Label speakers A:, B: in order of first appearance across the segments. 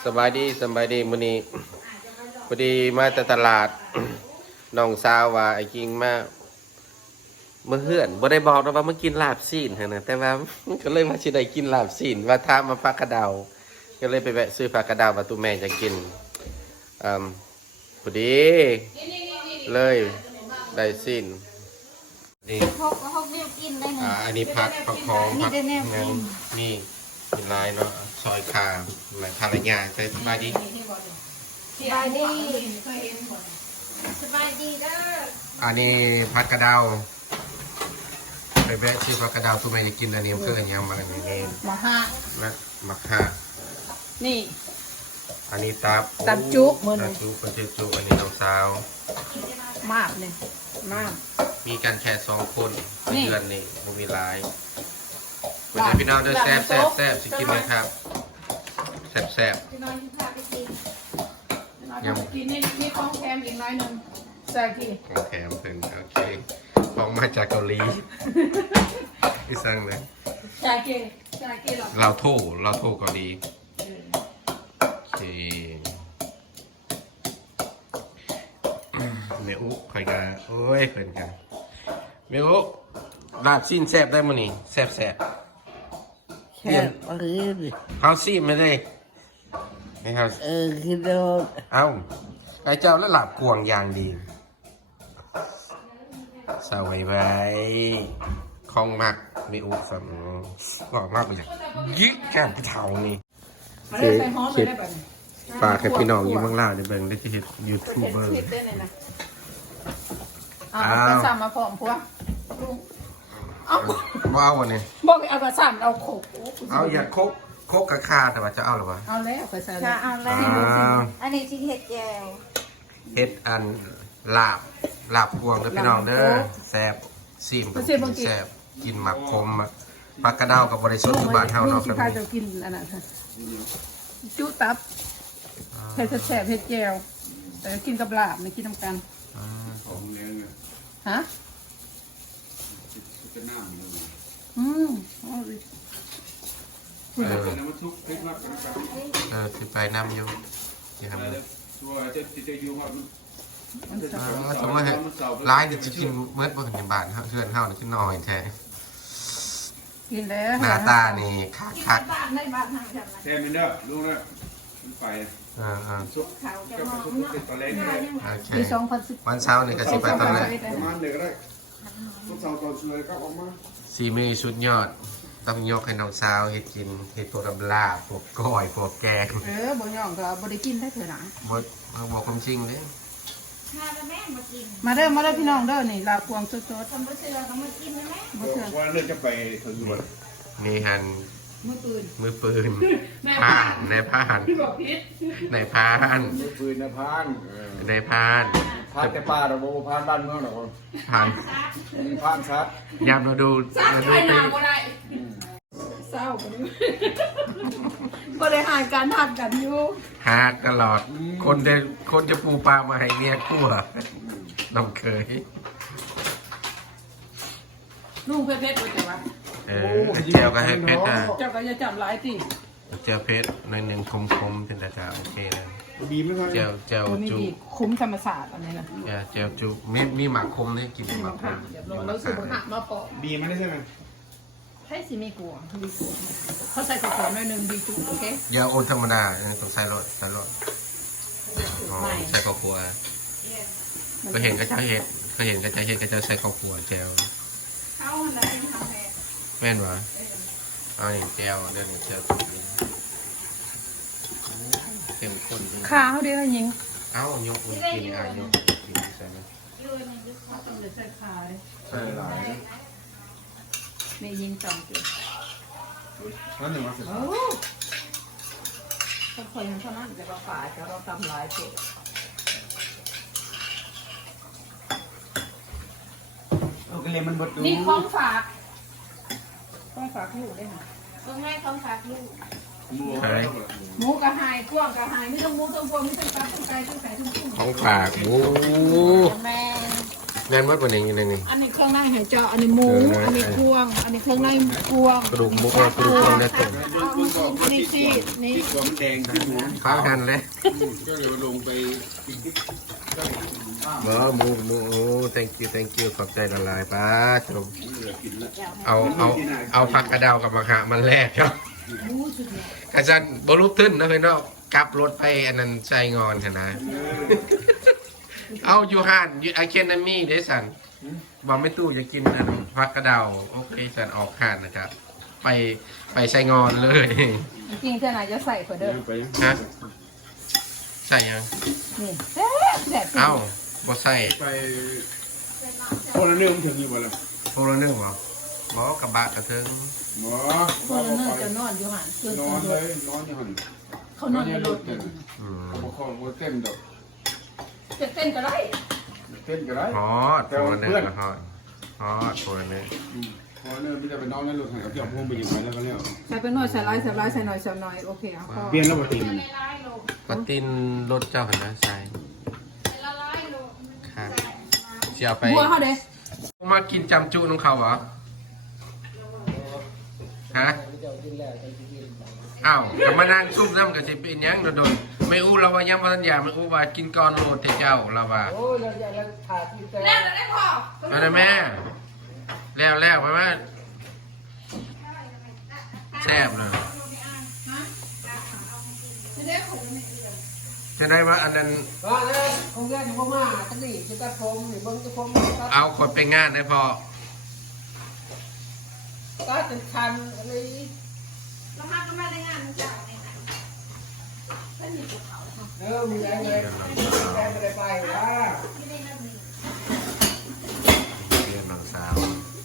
A: สบายดีมื้อนี้พอดีมาจากตลาด น้องสาวว่าไอ้กิงมาเมื่อเฮือนบ่ได้บอกนะว่ามากินลาบซีนหั่นน่ะแต่ว่า ก็เลยว่าสิได้กินลาบซีนว่าถามมาผักกระเดาก็เลยไปแวะซื้อผักกระเดาว่าตู้แม่จะกินพอดีเลยได้ซีนนี่
B: หกนิ้วกินได้ไง
A: อันนี้ผักคอง
B: มี
A: ผัก
B: แต่แนวกิน
A: นี่เป็นลายเนาะซอยคาหลายภรรยาใส่สบายดี
B: สบายดีสบายดีเด้อ
A: อันนี้ผัดกระเดาไปแวะชื่อผัดกระเดาตัวแม่จะกินอันนี้เพื่อนยังมาอย่างนี้
B: มาห้า
A: นะมักฮะ
B: นี่
A: อันนี้ตับ
B: ตับจุ๊มื้อนี้
A: ตับจุเป็นจุอันนี้น้องสาว
B: มากเลยมาก
A: มีกันแค่2 คนใน
B: นี่
A: เดือนนี้บ่มีหลายวันนี้พี่น้องเด้อแซ่บสิกินเลยครับแซ่บ
B: พี่น้อยที่พาไปกิน
A: ยัง
B: กินนี่ของแคมอีกน้อยหนึ่งใส่กี่
A: โอเคเพิ่นโอเคของมาจากเกาหลีพี่สั่งเลย
B: ใส่กี่หรอ
A: เราโทรเกาหลีโอเคเมอุใครกันโอ้ยเพิ่นกันเมอุลาบซีนแซ่บได้มั้ยนี่แซ่บเปลี่ยนเขาซีนไม่ได้ไม่เขา
C: คือโดน
A: เอ้าไอ้เจ้าแล้วหลับกวงอย่างดีสวยไว้คล่องมากมีอุสันงอกมากเลยยิกแก้มพี่เทานี่คือคิดฝากให้พี่น้องอยู่เมืองลาวได้เบิ่งได้ที่เห็นยูทูบเบอร์
B: เอากระสัมมาพร้อมพวกเอา
A: ว้าววันนี้
B: บอกเอากระสัมเอาโขก
A: เอาอย่าโคกกระคาแต่ว่าจะเอาหรือวะ
B: เอาแล้วไปใส่
C: จะเอาแล้ว อันนี้ที่เห็ดแจว
A: เฮ็ดอันลาบพวงเด้อพี่น้องเด้อแซ่บซีมกับแซ่บกินหมักคมปลากระเดากับบริสุทธิ์อยู่บ้านเฮาเนาะ
B: ที่พาจะกินอันนั้นค่ะจุ๊ตับเผ็ดแสบเผ็ดแจวแต่กินกับลาบไม่กินน้ำกัน
D: ของเนื้อเนี่ย
B: ฮะ
D: จะน้ำเลย
B: เอาดิ
D: เป็นน้ำซุปพริกมากนะครับ
A: สิไปน้ำอยู่ที่ทำเลย
D: ตัวจะอยู่ว่ามันจะ
A: สมมติว่าร้ายจะกินเมื่อวันในบ้านเพื่อนเฮานี่กินน้อยแท้
B: กินแล้ว
A: หน้าตานี่คัก
B: บ้านในบ้านทางกัน
D: แทนมันเด้อลูกนะมันไป ซุป
B: เขาจะ
D: ก็
B: มอง
D: ซุป
B: เนาะ
D: ติดตะเล็กเลย
A: โอเค
B: ปี2010
A: วันเช้านี่ก็สิไปตอนแรก
D: ประมาณเด็กก็ได้ซุปเสาตอนเลยก็ออกมา
A: ซีมือชุดยอดต้องยกให้น้องสาวเฮ็ดกินเฮ็ดพวกลำลาบพวกก้อยพวกแกง
B: บ่ย่องก็บ่ได้กินได้เถอะนะ
A: บอกความจริงเลย
B: มาเด้อพี่น้องเด้อนี่ลาพวงสด
C: ทำบ่เชื่อก็มากินนะแม่
B: ๆบ่เชื่อ
D: ว่าเรื่องจะไปถึงบน
A: นี่หัน
B: มือปืน
A: มือปืนผ่านในผ่าน
B: บอกพิษ
A: ในผ่าน
D: มือปืนนะพาน
A: ในผ่าน
D: พานแต่ป่าเราโบพานบ้านเมืองหรอก
A: ผ่าน
D: พานชัด
A: ยามเราดู
B: ซัก
A: เรา
B: ใค
A: ดู
B: ร
A: ปี
B: นามบ่ได้เศร้าบ่นี้บ่ได้หารการทัดกันอยู่
A: หากตลอด คนจะปูปลามาให้เนี่ยคั่วน้องเคย
B: ลุงเพชรบ่จังว่า
A: เจียวก็ให้เพชรนะ
B: เจ้าก็อย่าจำหลายติ
A: เจียวเพชรหน่อยหนึ่งคมๆเป็นแต่จะโอเคนะ
D: บีไม่ค่อย
A: เจียว
B: ตัวนี้
A: จุ
B: ดีคุ้มธรรมศาสตร์อันนี้นะ
A: เจียวจุมีหมักคมให้กินหมักคม
B: ลงแล้วสูบหักมาเปาะ
D: บีไม่ได้ใช่ไหม
B: ให้สิมีกลัวดีกลัวเขาใส่ข้าวหน่อยนึงดีจุโอเค
A: ยาโอนธรรมดาต้องใส่รสอ๋อใส่ข้าวคั่วก็เห็นก็จะเห็ดก็จะใส่ข้าวคั่วเจียว
B: เข้าไหนทำแพ้
A: แม่นวะเอาอย่างเจียวเดี๋ยวนี้เจียวจุนี้เข้มข้น
B: ข้าวเดียวยิง
A: เอ้ายกอุ่นกินยกกินใช่ไหม
B: เขาต้องใส่ข้าวเลย
D: ใช่หลาย
B: ไม่ยิงจอมจุด
D: นั่นหนึ่งมาสิ
B: โอ้ถ้าคนเท่านั้นจะก็ฝ่ายจะเราทำลายเจ็บ
D: โอเคเลยมันบดดู
B: นี่ของฝากลูกได้ค่ะ
C: เพิ่งให้ของฝากลูก
B: หมูกระหายกว้างกระหายไม่ต้องหมูต้องพวงไม่ต้องปลาต้องไก่ต้องไก่ต้องกุ้ง
A: ของฝากโอ้
C: แม่
A: แม่นวัดวันนี้อยู่ในนี่
B: อันนี้เครื่องในหายเจาะอันนี้หมูอันนี้กวงอันนี้เครื่องในกวง
A: กระดูกหมูกระดูกกวางได้เต็ม
B: อันนี้ชีสนี่
D: ที่ตัวมันแดงที่หมู
A: ข้าวกันเลย
D: ก็เลยลงไปกินที่ก็เลยกินข้าว
A: หมูโอ้ thank you ขอบใจละลายป้าชม
D: เหลือกินแล้ว
A: เอาผักกระเดากับมะขามมันแรกครับกระจันบรุษทึ้นนะเพื่อนเนาะกลับรถไปอันนั้นใจงอนขนาดเอาอยู่ห้านอยู่ไอเคนนามี่เดสันบอกไม่ตู้จะกินอันผักกระเดาโอเคสันออกห้านนะครับไปใช้งอนเลย
B: จริงๆเท่าไหร่จะใส่กว่าเดิม
D: ไปยัง
A: ฮะใส่ยัง
B: นี่แซ่บแซ่บ
A: เอ้าบ่ใส่
D: ไปคนละเรื่องถึงอยู่บ่ล่ะ
A: โพลนึงเหรอบอกกระบะกระเทิง
D: หมอ
B: คนละเนื้อจะนอนอยู่หันคือน
D: อนเลยนอนอยู่หัน
B: เขานอนในรถ
D: เต้น
A: อืม
D: เขาบอกเขาบอกเต้นดอก
B: จะเต้นก็ได้
D: เต้นก็ได้
A: ฮอดโพลนึงก็ฮอดโพลนึง
D: พอเนี่ยพี่จะไปนอนในรถหันกับพี่เอาพวงไปอยู่ไหนแล้วก็เนี่ย
B: ใส่ไปหน่อยใส่ร้ายใส่ร้ายใส่หน่อยใส่หน่อยโอเคเอาพอ
D: เปลี่ยนแล้วบ่ติง
A: ปะตินรถเจ้าหันนะใช่ครับเสียไป
B: บัวเขาเด้
A: มากินจำจุน้องเขาเหรอฮะอ้าวกับมานั่งซุ่มน้ำกับสิเป็นยังโดนๆไม่อู้เราว่ายังพันยาไม่อู้ว่ากินก่อนโลดเจ้าเราว่า
B: แล้วได้พอ
A: เอาได้แม่แล้วไปว่าแซ่บเลยจะได้ว่าอันนั้น
E: ว่าเลยคงแยกอยู่พ่อมาตั้งนี่จะตัดผมหรือเบิ้งจะผมตัด
A: เอาคนไปงานได้พอ
E: ตัดจนคันอะไร
C: แล้วมาก็มาได้งานเจ้าเนี่ยนะ
E: มีแรงเลยแรงไม่ได้ไปว่า
A: เรียนหนังสาว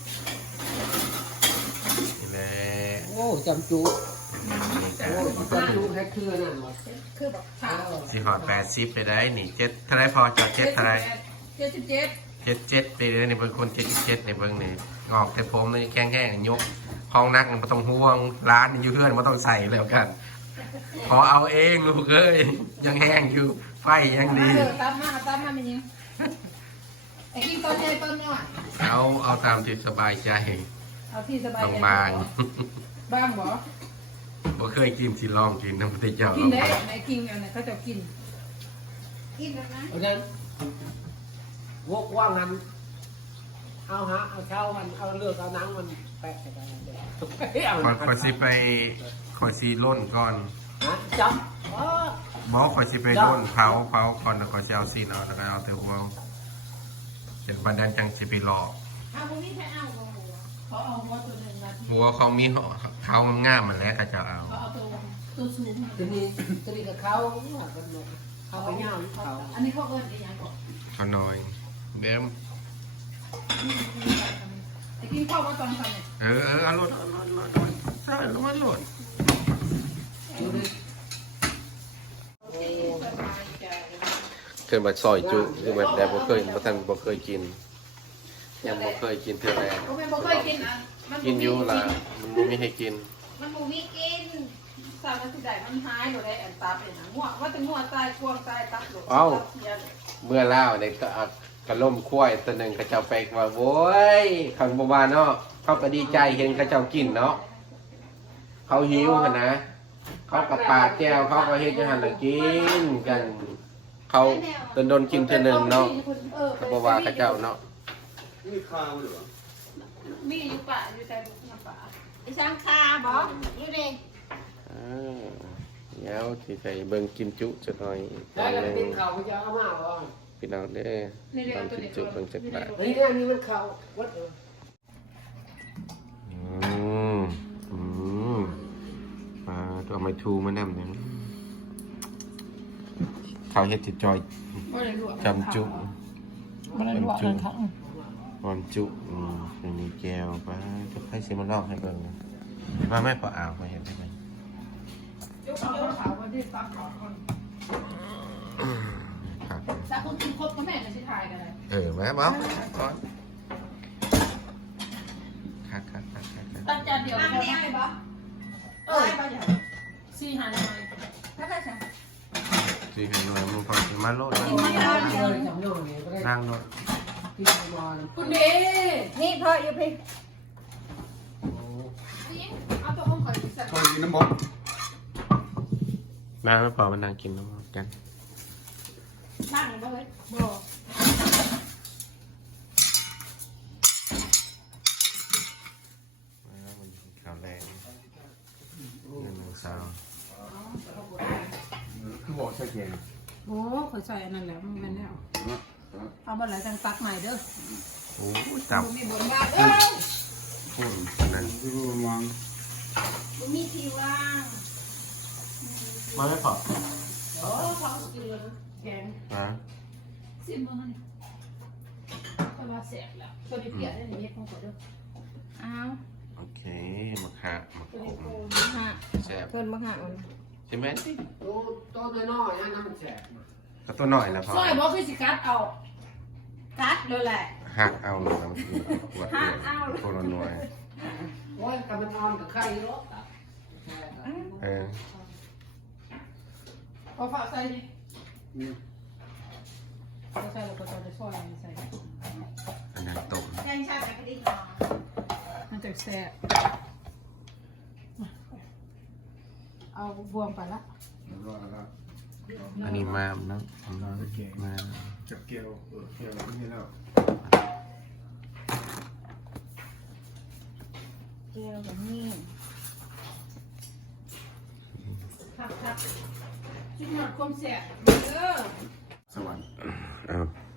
A: นี่แหละ
E: โอ้จำจุโอ้จำจุแค่คือนั่นวะ
B: คือแบบขาว
A: สิหอด80ไปได้นี่7เท่าไรพอจอด7เท่าไร
B: 77
A: 77ไปเลยนี่เป็นคน77ในเบิ่งนี่งอกแต่ผมนี่แข้งๆยกห้องนักมันต้องห่วงร้านอยู่เพื่อนมันต้องใส่แล้วกัน พอเอาเองลูกเอ้ยยังแห้งอยู่ไฟยังดี
B: ตามมาเป็นยังไอ้กินตอนใหญ่ตอนน้อย
A: เอาตามที่สบายใจ
B: เอาที่สบาย
A: บาง
B: ใจ
A: บาง
B: บ้างบ่
A: บ่เคยกินสิลองกินน้ำพริกเจ้า
B: กินได้ไหนกินอันไหนเขาจะกิน
C: กินแบบนั้น
E: เพราะฉะนั้นวกว่างั้นเอาฮะเอาเช้ามันเอาเลือกเอานังมันแปะใส่กันเอา
A: ขอยสิไปขอยสิล่นก่อน
E: จับ
A: บอกขอยสิไปล่นเผาก่อนแล้วขอยสิเอาซีนเอาแล้วก็เอาแต่หัวเดี๋ยวบันดังจังสิไปรอ
C: เอาพวกนี้ใช้เอาของหัว
B: เขาเอาหัวตัวหนึ่งมา
A: หัวเขามีเขางามๆมันแล้วเขาจะเอา
B: เขาเอาตัวสูง
E: ทีนี้กับเขาเขาไปเงาเขา
B: อันนี้เขาเอิ้นอีหยังก่อน
A: เขาน้อยเบม
B: ไอ้กินข้าวมาตอนทำเนี่ย
A: เอารถใช่ลงมาโหลดเคยมาซอยจุคือแบบแต่บ่เคยบ่เคยกินยังบ่เคยกินเท่าไร
B: ผมไม่เคยกินอ่ะมัน
A: กินอยู่ล่ะมันบ่มีให้กิน
C: มันหมูมีกิน
B: สารมันสิได้มันหายหรือได้อันตาเป็นหนังง่วงว่าจะง่วงตายกวงตายตับหรือ
A: เมื่อเล่าเนี่ยก็กระล่มคุ้ยตัวหนึ่งกระเจ้าไปว่าโว้ยขังบวาเนาะเขาก็ดีใจเห็นกระเจ้ากินเนาะเขาหิวหั่นนะเขากับปาดแก้วเขาก็เฮ็ดจังหันละกินกันเขาโดนกินเท่านึงเนาะกับบวากระเจ้าเนาะ
D: นี่ข้าวหรือ
B: มีอยู่ป่าอยู่ใจบุกน้ำป่า
C: ไอ้ช้างคาบ่อยู่ดิ
A: เดี๋ยวที่ใส่เบิ่งกินจุจักหน่อย
E: ได้กันติดเขาจะเอามาบ่
A: พี่น้องเด้อตอนกินจุเบิ่งจักบาท
E: นี่นี่มันเขาวัด
A: ตัวไม่ทูมานำเนี่ยเขาเฮ็ดจิตจอย
B: ไม่ได้ลวก
A: จำจุ
B: ไม่ได้ลวกเลยครับ
A: ความจุยังมีแก้วไปจะให้ซิมาลอกให้เบิ่งนะมาไม่พออ่าวมาเห็นได้ไหม
B: ยกเอาขาวมาที่ซักขอคน
A: ครับ
B: ซักคนกินครบก็แม่จะสิทายกันเลย
A: มาบอกก่อนครับ
B: ตั้งจานเดียวพอได้ปะไปอย่าง4 5หน่อย
C: ถ้าได้จ้ะ
A: จีกันหน่อยมึงพอสิมาโลด
E: เลยจำโน่นี่ก็ได้
A: นั่งโลด
E: กกินบอล
B: คุณเด้
C: นี่พออยู่พี่
B: เอาตัวอ้อมข่อยใส่
D: คอยกินน้ำบด
A: มาแล้วพอมานั่งกินน้ำกัน
C: นั่งบ่เฮ้ย
B: บ่
A: ข้าวแรงเงินหนึ่งสาว
D: คือบอกใช่แกง
B: โอ้ข่อยใส่อันนั้นแหละมันแม่นแล้วเอาบ่หลายจังตักใหม่เด้อ
A: โอ้จับ
B: บ่มีบ่มากเอ้ย
A: พูดนั่น
D: คือวาง
C: บ่มีที่ว่าง
A: มาไม่พอ
B: โอ้เขากินเลยแกง
A: นะ
B: ซิมบ่หั่นก็ว่าแซ่บแล้วตัวนี้เปียกได้นี่ของข่อยเด้อ
C: อ้าว
A: โอเคมาค่ะมา
B: ตัว
A: ข
B: นี้
A: ม
B: โกน
C: ฮะ
A: แซ่บ
C: เพิ่นบ่หามัน
A: ใช่ไหม
E: ตัวน้อยๆน้ำแฉะ
A: ก็ตัวหน่อยนะพอ
B: ซอยบ่คือสิกัดเอา
C: กัดเลยแหละ
A: หักเอาเลยนะปวด
C: หักเอา
A: โคนหน่วย
E: โอ้ยกำมันอ่อนกับไข่รถ
A: เออ
B: พอฝากใส่ดิ
D: นี่
B: พอใส่แล้วก็จะซอยใส่
A: อันนั้นตก
C: แกงชาติกระดิ่งเนาะ
B: มันจะแซ่บเอาบวมไปละ
D: แล้วก็แล้ว
A: อันนี้มามเนาะมา
D: จับเกลียวเกลียวที่นี่แล้ว
C: เจียวกับนี่
B: ครับชิ้นหมดความแซ่บเด้อ
D: สวรรค์
A: เอา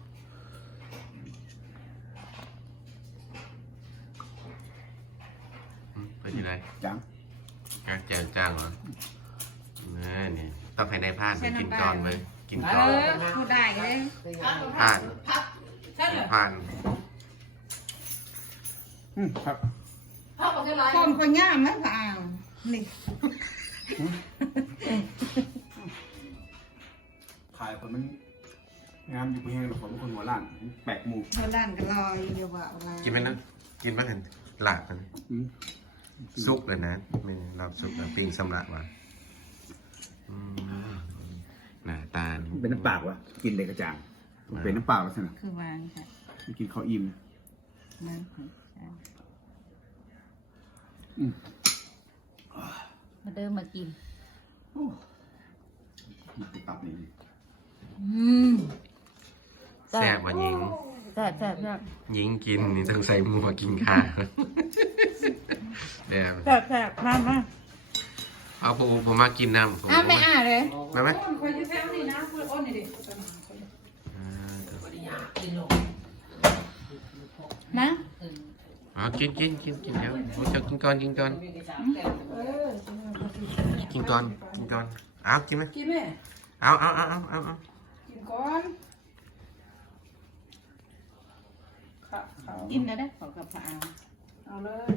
A: ไปที่ไหน
D: จัง
A: การแจกจ้างเหรอนี่ต้องให้ในพานไปกินก่อนเลยกิน
C: เอ
A: ก่อน
C: อพูดได้เลย
A: ผ่าน
B: ใช่เหรอ
A: ผ่าน
D: ครับ
B: พักเอาแค่ไร
C: คนคนย่ามนะพ่าวนี่
D: ขายคนมันงามอยู่เพียงแต่ผมเป็นคนหัวล้านแปลกหมู
C: เขาด้านก็รออยู่ว่าว่า
A: กินไหมนะกินไหมเห็นหลากมันซุปเลยนะไม่เราซุปนะปิ้งสำลักว่ะหน้าตา
D: เป็นน้ำเปล่าวะกินเลยกระจ่างเป็นน้ำเปล่าใช่ไหม
C: คือวางค่ะ
D: ไม่กินข้าวอิ่ม
C: นั่น
D: อืม
C: มาเดินมากิน
D: มันตับนี่
A: แซ่บกว่ายิง
C: แซ่บแซ่บแซ่บ
A: ยิงกินนี่ต้องใส่หมูมากินข้าวเดี๋ยว
C: แซ่บแซ่บมามา
A: เอาผมมากินน้ำผม
C: ไม่เลย
A: มาไหม
B: คนคอยจะแซวนี่นะคุยอ้นนี่ดิ
C: นะ
A: อ๋อกินเดี๋ยวจะกินก่อนกินก่อนเอากินไหม
B: กินไหม
A: เอา
B: กินก่อนค่ะเขา
C: กินได้ขอกับพระเอา
B: เอาเลย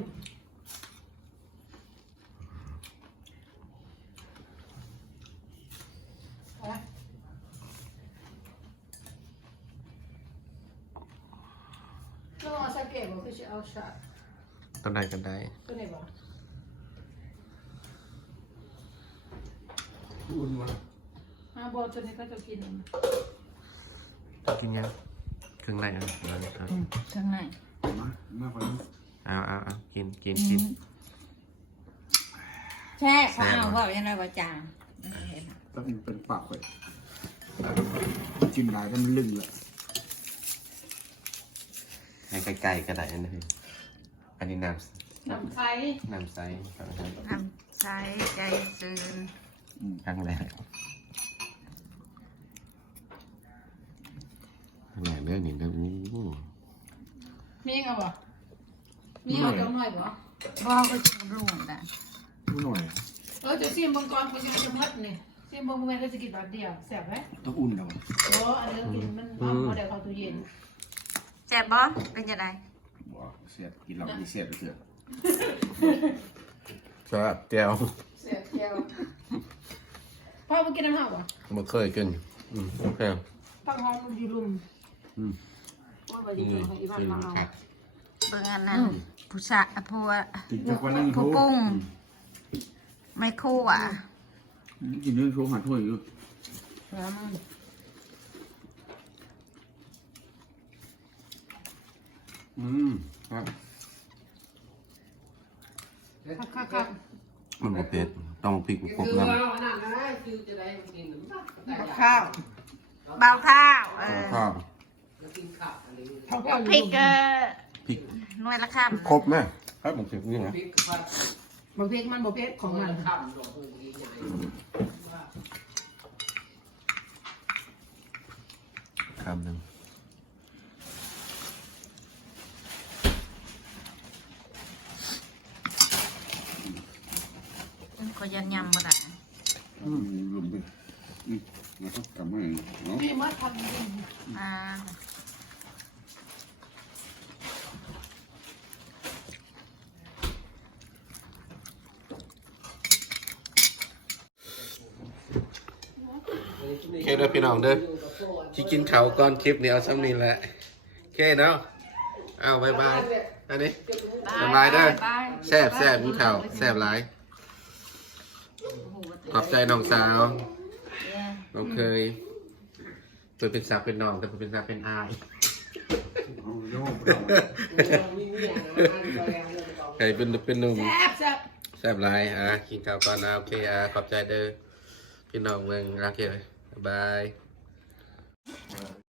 B: ก็เอาสเก็ตบอกคือจะเอาชา
A: ตัวใดกันได้
B: ตัวไหนบอก
D: อุ่นวะ
B: บอลตัวนี้ก็จะกิน
A: กินยังเครื่องในอ่ะ
C: ข้างใน
D: มากกว่านี้
A: เอากิน
C: แช่พระเอาว่ายังไงว่าจาง
D: ต้องเป็นปากเลยจิ้มได้ก็มันลึงเลย
A: ให้ไกลๆก็ได้นะพี่อันนี้น้
B: น้ำไทย
A: ำใส
C: ทำใช้ใจซื่น
A: ครั้งแรกเรื่องนี้เรื่องนี้
B: มีเอาบ่มีเอาจังหน่อยบ่
C: พ่อก็จะรุ่งนะ
D: ผู้หน่อย
B: จะซิมบางกรกูจะกินมัดนี่ซิมบางแม่ก็จะกินแบบเดียวแซ่บไหม
D: ต้องอุ่นเอา
B: อันนี้กินมันเอาเดี๋ยวเข้าตู้เย็น
C: แซ่บบ่เป็นยังไง
D: บอกเสียดกินเราไม่เสียดไปเถอะ
A: ก็เตียว
B: แซ่บเดียวพ่อมากินน้ำเห่าบ่
A: มาเคยกินโอเค
B: ฟังห้องอยู่รุมว่าไปดี
A: นี่
B: จังอีพัน
A: กิน
B: มาเอา
A: ครับ
C: เบิ่งอันนั้นผู้ชายผู้
D: กินจากวันนั้น
C: ผู้กุ้งไม่คู่อ่ะ
D: กินเรื่องโชว์หาถ้วยอยู่
B: แล้ว
D: ครับ
B: ครับ
A: มันบ่เผ็ดต้องพริกกบ
E: คือ
A: น้ำ
E: ว่าอันนั้นนะคือจะได้มันกินน้ำตาล
B: ข้าว
C: เบาข้าว
A: ข้าว
E: แล้วกินข้าวอะไรอย่างเงี้ย
B: ข้าวข้าว
C: พริก
A: พริก
C: หน่วยละคำ
A: ครบไหมครับผมเผ็ดนี่นะ
E: พริกผัด
B: บะเพ็ดมันบะเพ็ดของมัน
E: ข้าวดอกมันใหญ่
A: คำหนึ่ง
C: ก็ยันยำบ่ได้
D: ลงไปนะครับกลับมาเนาะ
B: นี่มาทำ
C: อ่า
A: โอเคเด้อพี่น้องเด้อที่กินเขาวก่อนคลิปนี้เอาซ้ำนี้แหละโอเคเนาะเอาบายบายอันนี้สบายเด้อแซ่บแซ่บกินข้าวแซ่บหลายขอบใจน้องสาวน้องเคยเปิดเป็นสาวเป็นน้องแต่เปิดเป็นสาวเป็นอาย
D: เอาโยก
A: ใครเป็นหนุ่ม
B: แซ่บ
A: แซ่บหลายกินข้าวก่อนนะโอเคขอบใจเด้อพี่น้องเมืองรักเยอะบ๊ายบาย